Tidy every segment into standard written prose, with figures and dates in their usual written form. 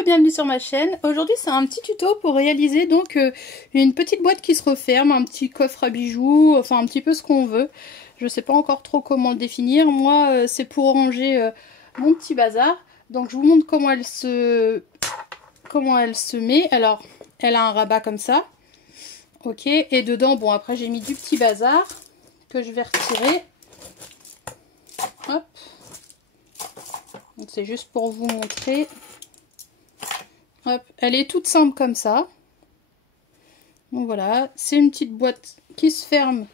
et bienvenue sur ma chaîne. Aujourd'hui c'est un petit tuto pour réaliser donc une petite boîte qui se referme, un petit coffre à bijoux, enfin un petit peu ce qu'on veut. Je sais pas encore trop comment le définir. Moi c'est pour ranger mon petit bazar. Donc je vous montre comment elle se met. Alors elle a un rabat comme ça. Ok, et dedans, bon après j'ai mis du petit bazar que je vais retirer. Hop. Donc c'est juste pour vous montrer. Hop, elle est toute simple comme ça. Donc voilà, c'est une petite boîte qui se ferme.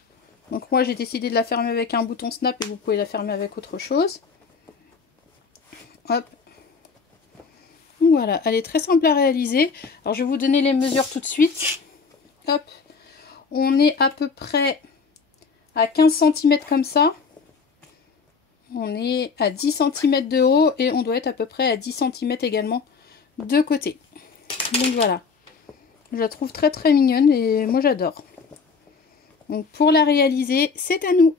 Donc moi j'ai décidé de la fermer avec un bouton snap et vous pouvez la fermer avec autre chose. Hop. Donc voilà, elle est très simple à réaliser. Alors je vais vous donner les mesures tout de suite. Hop, on est à peu près à 15 cm comme ça. On est à 10 cm de haut et on doit être à peu près à 10 cm également de côté. Donc voilà, je la trouve très très mignonne et moi j'adore. Donc pour la réaliser, c'est à nous.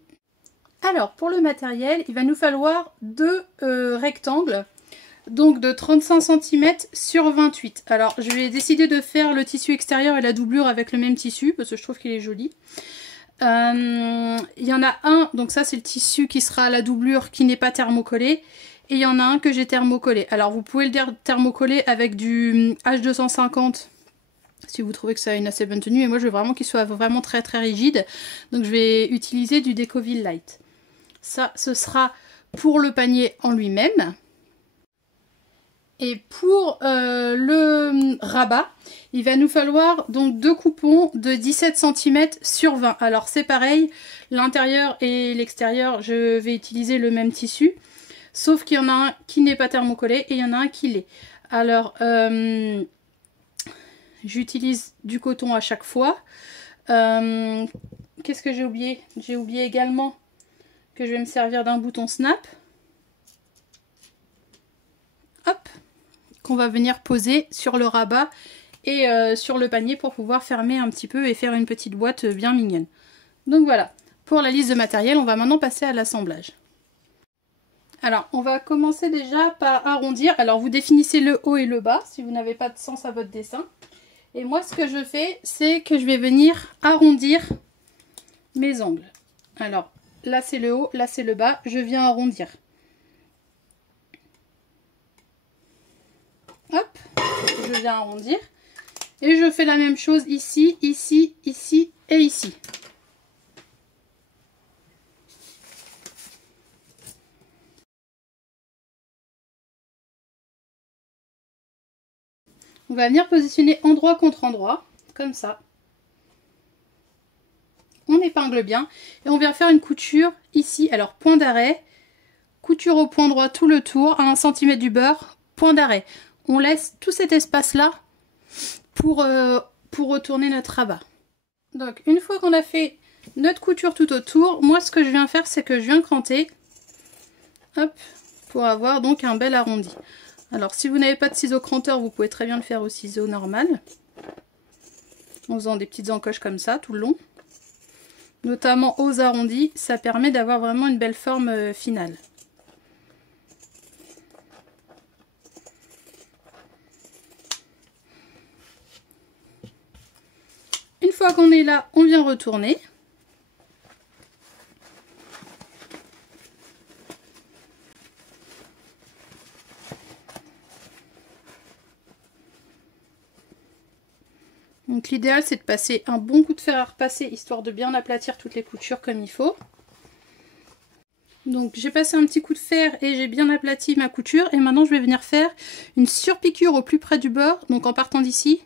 Alors pour le matériel, il va nous falloir deux rectangles. Donc de 35 cm sur 28. Alors je vais décider de faire le tissu extérieur et la doublure avec le même tissu parce que je trouve qu'il est joli. Il y en a un, donc ça c'est le tissu qui sera à la doublure qui n'est pas thermocollé. Et il y en a un que j'ai thermocollé. Alors vous pouvez le thermocoller avec du H250 si vous trouvez que ça a une assez bonne tenue. Et moi je veux vraiment qu'il soit vraiment très très rigide. Donc je vais utiliser du Decovil Light. Ça ce sera pour le panier en lui-même. Et pour le rabat, il va nous falloir donc deux coupons de 17 cm sur 20. Alors c'est pareil, l'intérieur et l'extérieur, je vais utiliser le même tissu. Sauf qu'il y en a un qui n'est pas thermocollé et il y en a un qui l'est. Alors, j'utilise du coton à chaque fois. Qu'est-ce que j'ai oublié? J'ai oublié également que je vais me servir d'un bouton snap. Hop! Qu'on va venir poser sur le rabat et sur le panier pour pouvoir fermer un petit peu et faire une petite boîte bien mignonne. Donc voilà, pour la liste de matériel, on va maintenant passer à l'assemblage. Alors on va commencer déjà par arrondir. Alors vous définissez le haut et le bas si vous n'avez pas de sens à votre dessin. Et moi ce que je fais, c'est que je vais venir arrondir mes angles. Alors là c'est le haut, là c'est le bas, je viens arrondir. Hop, je viens arrondir. Et je fais la même chose ici, ici, ici et ici. On va venir positionner endroit contre endroit, comme ça. On épingle bien et on vient faire une couture ici. Alors point d'arrêt, couture au point droit tout le tour, à 1 cm du beurre, point d'arrêt. On laisse tout cet espace-là pour retourner notre rabat. Donc une fois qu'on a fait notre couture tout autour, moi ce que je viens faire, c'est que je viens cranter, hop, pour avoir donc un bel arrondi. Alors si vous n'avez pas de ciseaux cranteurs, vous pouvez très bien le faire au ciseau normal, en faisant des petites encoches comme ça tout le long. Notamment aux arrondis, ça permet d'avoir vraiment une belle forme finale. Une fois qu'on est là, on vient retourner. Donc l'idéal c'est de passer un bon coup de fer à repasser histoire de bien aplatir toutes les coutures comme il faut. Donc j'ai passé un petit coup de fer et j'ai bien aplati ma couture et maintenant je vais venir faire une surpiqûre au plus près du bord, donc en partant d'ici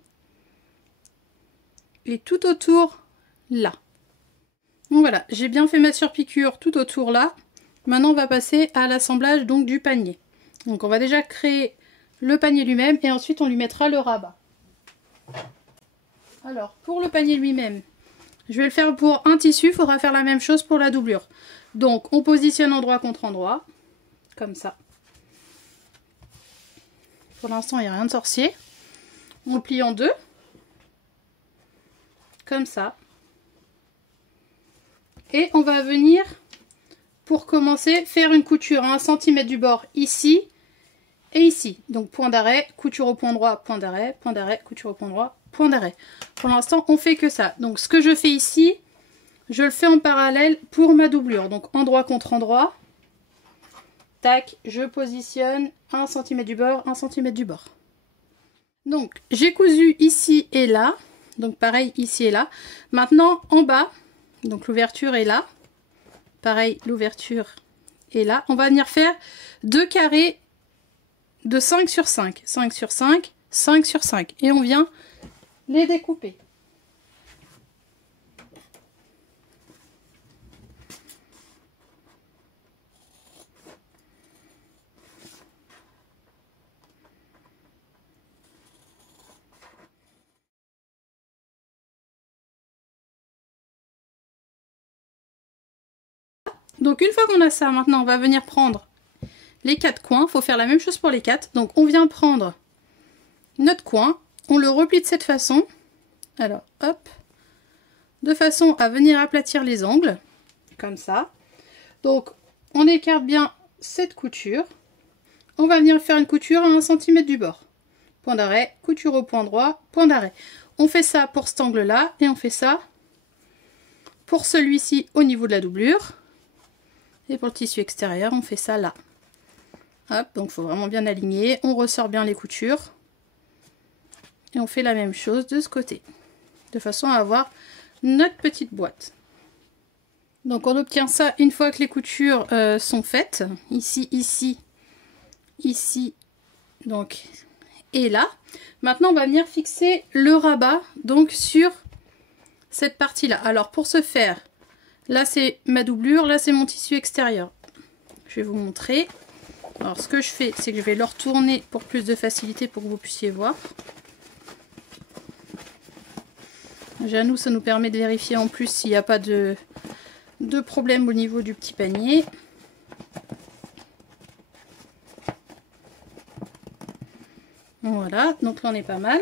et tout autour là. Donc voilà, j'ai bien fait ma surpiqûre tout autour là. Maintenant on va passer à l'assemblage donc du panier. Donc on va déjà créer le panier lui-même et ensuite on lui mettra le rabat. Alors pour le panier lui-même, je vais le faire pour un tissu, il faudra faire la même chose pour la doublure. Donc on positionne endroit contre endroit, comme ça. Pour l'instant il n'y a rien de sorcier. On le plie en deux, comme ça. Et on va venir, pour commencer, faire une couture à 1 cm du bord ici et ici. Donc point d'arrêt, couture au point droit, point d'arrêt, couture au point droit, point d'arrêt. Pour l'instant, on fait que ça. Donc ce que je fais ici, je le fais en parallèle pour ma doublure. Donc endroit contre endroit. Tac, je positionne 1 cm du bord, 1 cm du bord. Donc j'ai cousu ici et là. Donc pareil ici et là. Maintenant en bas, donc l'ouverture est là. Pareil, l'ouverture est là. On va venir faire 2 carrés de 5 sur 5. 5 sur 5, 5 sur 5. Et on vient les découper. Donc une fois qu'on a ça, maintenant on va venir prendre les 4 coins. Il faut faire la même chose pour les 4. Donc on vient prendre notre coin, on le replie de cette façon. Alors hop, de façon à venir aplatir les angles, comme ça. Donc on écarte bien cette couture. On va venir faire une couture à 1 cm du bord. Point d'arrêt, couture au point droit, point d'arrêt. On fait ça pour cet angle là et on fait ça pour celui-ci au niveau de la doublure. Et pour le tissu extérieur, on fait ça là. Hop, donc il faut vraiment bien aligner. On ressort bien les coutures. Et on fait la même chose de ce côté. De façon à avoir notre petite boîte. Donc on obtient ça une fois que les coutures sont faites. Ici, ici, ici, donc, et là. Maintenant, on va venir fixer le rabat, donc sur cette partie-là. Alors pour ce faire, là c'est ma doublure, là c'est mon tissu extérieur. Je vais vous montrer. Alors ce que je fais, c'est que je vais le retourner pour plus de facilité pour que vous puissiez voir. Nous, ça nous permet de vérifier en plus s'il n'y a pas de problème au niveau du petit panier. Voilà, donc là on est pas mal.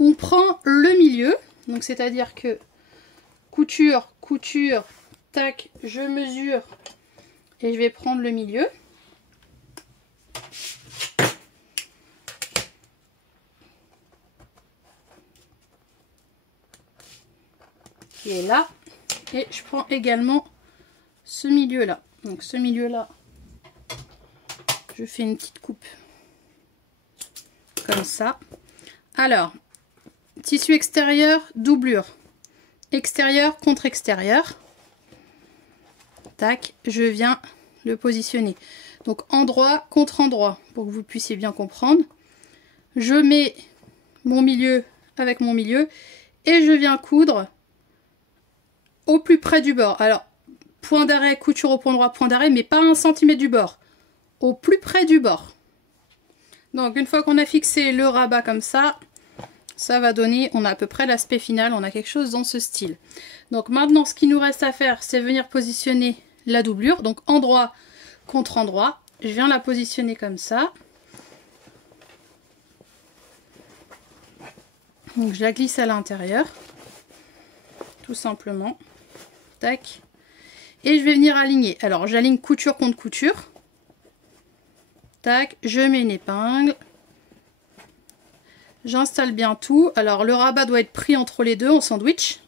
On prend le milieu, donc c'est-à-dire que couture, couture, tac, je mesure et je vais prendre le milieu. Qui est là. Et je prends également ce milieu-là. Donc ce milieu-là, je fais une petite coupe comme ça. Alors, tissu extérieur, doublure. Extérieur contre extérieur. Tac, je viens le positionner. Donc endroit contre endroit, pour que vous puissiez bien comprendre. Je mets mon milieu avec mon milieu et je viens coudre au plus près du bord. Alors, point d'arrêt, couture au point droit, point d'arrêt, mais pas 1 cm du bord. Au plus près du bord. Donc, une fois qu'on a fixé le rabat comme ça, ça va donner, on a à peu près l'aspect final, on a quelque chose dans ce style. Donc maintenant, ce qui nous reste à faire, c'est venir positionner la doublure. Donc endroit contre endroit. Je viens la positionner comme ça. Donc je la glisse à l'intérieur. Tout simplement. Tac. Et je vais venir aligner. Alors j'aligne couture contre couture. Tac. Je mets une épingle. J'installe bien tout. Alors le rabat doit être pris entre les deux en sandwich.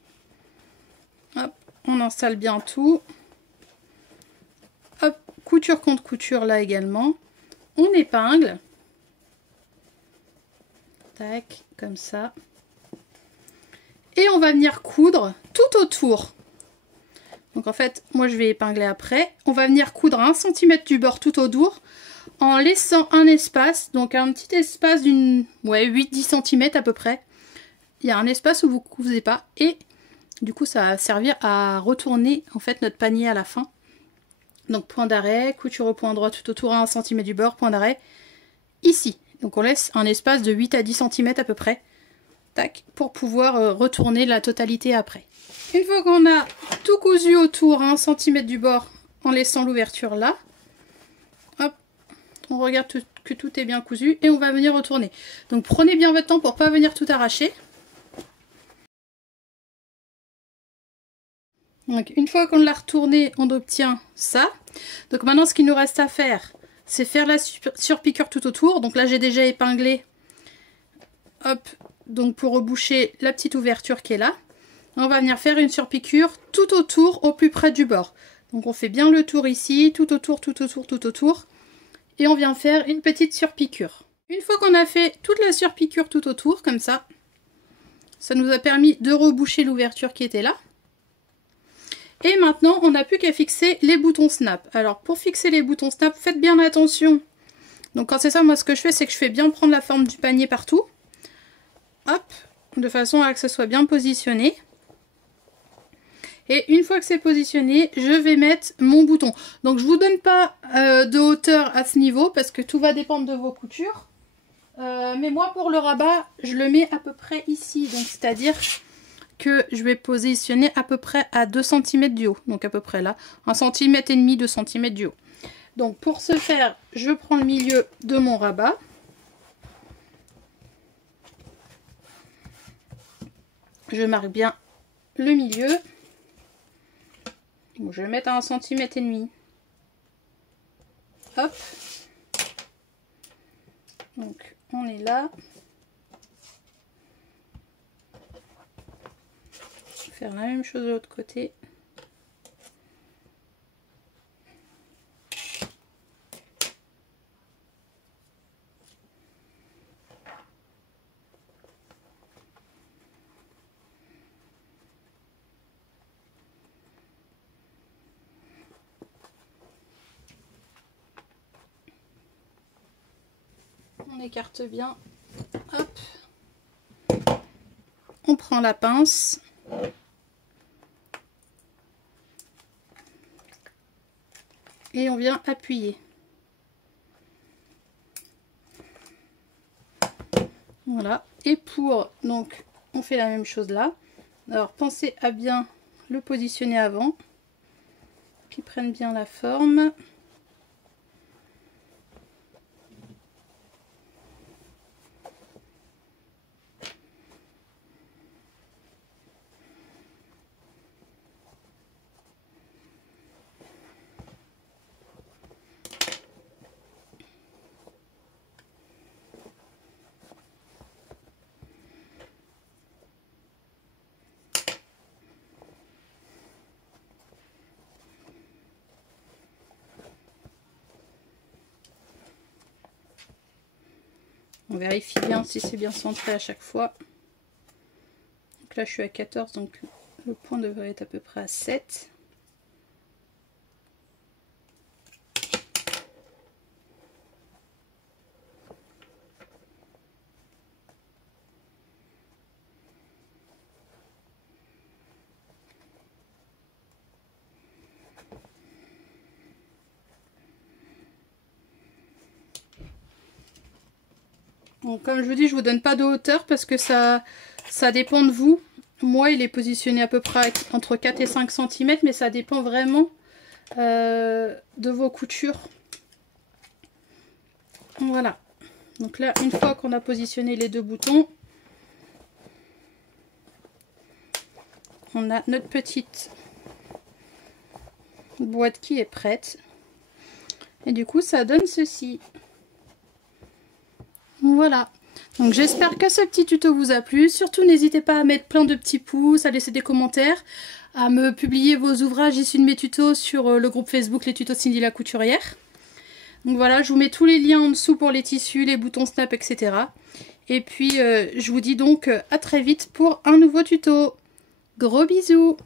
Hop. On installe bien tout. Hop. Couture contre couture là également. On épingle. Tac. Comme ça. Et on va venir coudre tout autour. Donc en fait, moi je vais épingler après. On va venir coudre 1 cm du bord tout autour en laissant un espace, donc un petit espace d'une 8-10 cm à peu près. Il y a un espace où vous ne cousez pas et du coup ça va servir à retourner en fait notre panier à la fin. Donc point d'arrêt, couture au point droit tout autour à 1 cm du bord, point d'arrêt ici. Donc on laisse un espace de 8 à 10 cm à peu près. Tac, pour pouvoir retourner la totalité après. Une fois qu'on a tout cousu autour à 1 cm du bord en laissant l'ouverture là, hop, on regarde que tout est bien cousu et on va venir retourner. Donc prenez bien votre temps pour pas venir tout arracher. Donc une fois qu'on l'a retourné, on obtient ça. Donc maintenant ce qu'il nous reste à faire, c'est faire la surpiqûre tout autour. Donc là j'ai déjà épinglé, hop, donc pour reboucher la petite ouverture qui est là. On va venir faire une surpiqûre tout autour au plus près du bord. Donc on fait bien le tour ici, tout autour, tout autour, tout autour. Et on vient faire une petite surpiqûre. Une fois qu'on a fait toute la surpiqûre tout autour, comme ça, ça nous a permis de reboucher l'ouverture qui était là. Et maintenant, on n'a plus qu'à fixer les boutons snap. Alors pour fixer les boutons snap, faites bien attention. Donc quand c'est ça, moi ce que je fais, c'est que je fais bien prendre la forme du panier partout. Hop, de façon à ce que ce soit bien positionné. Et une fois que c'est positionné, je vais mettre mon bouton. Donc je ne vous donne pas de hauteur à ce niveau parce que tout va dépendre de vos coutures. Mais moi pour le rabat, je le mets à peu près ici. Donc c'est-à-dire que je vais positionner à peu près à 2 cm du haut. Donc à peu près là, 1,5 cm, 2 cm du haut. Donc pour ce faire, je prends le milieu de mon rabat. Je marque bien le milieu. Bon, je vais mettre à 1,5 cm. Hop. Donc on est là. Je vais faire la même chose de l'autre côté. On écarte bien, hop, on prend la pince, et on vient appuyer. Voilà, et pour, donc on fait la même chose là. Alors pensez à bien le positionner avant, qu'il prenne bien la forme. On vérifie bien si c'est bien centré à chaque fois. Donc là je suis à 14, donc le point devrait être à peu près à 7. Donc, comme je vous dis, je vous donne pas de hauteur parce que ça dépend de vous. Moi, il est positionné à peu près entre 4 et 5 cm, mais ça dépend vraiment de vos coutures. Voilà. Donc là, une fois qu'on a positionné les deux boutons, on a notre petite boîte qui est prête. Et du coup, ça donne ceci. Voilà, donc j'espère que ce petit tuto vous a plu. Surtout n'hésitez pas à mettre plein de petits pouces, à laisser des commentaires, à me publier vos ouvrages issus de mes tutos sur le groupe Facebook Les Tutos Cindy la Couturière. Donc voilà, je vous mets tous les liens en dessous pour les tissus, les boutons snap, etc. Et puis je vous dis donc à très vite pour un nouveau tuto. Gros bisous!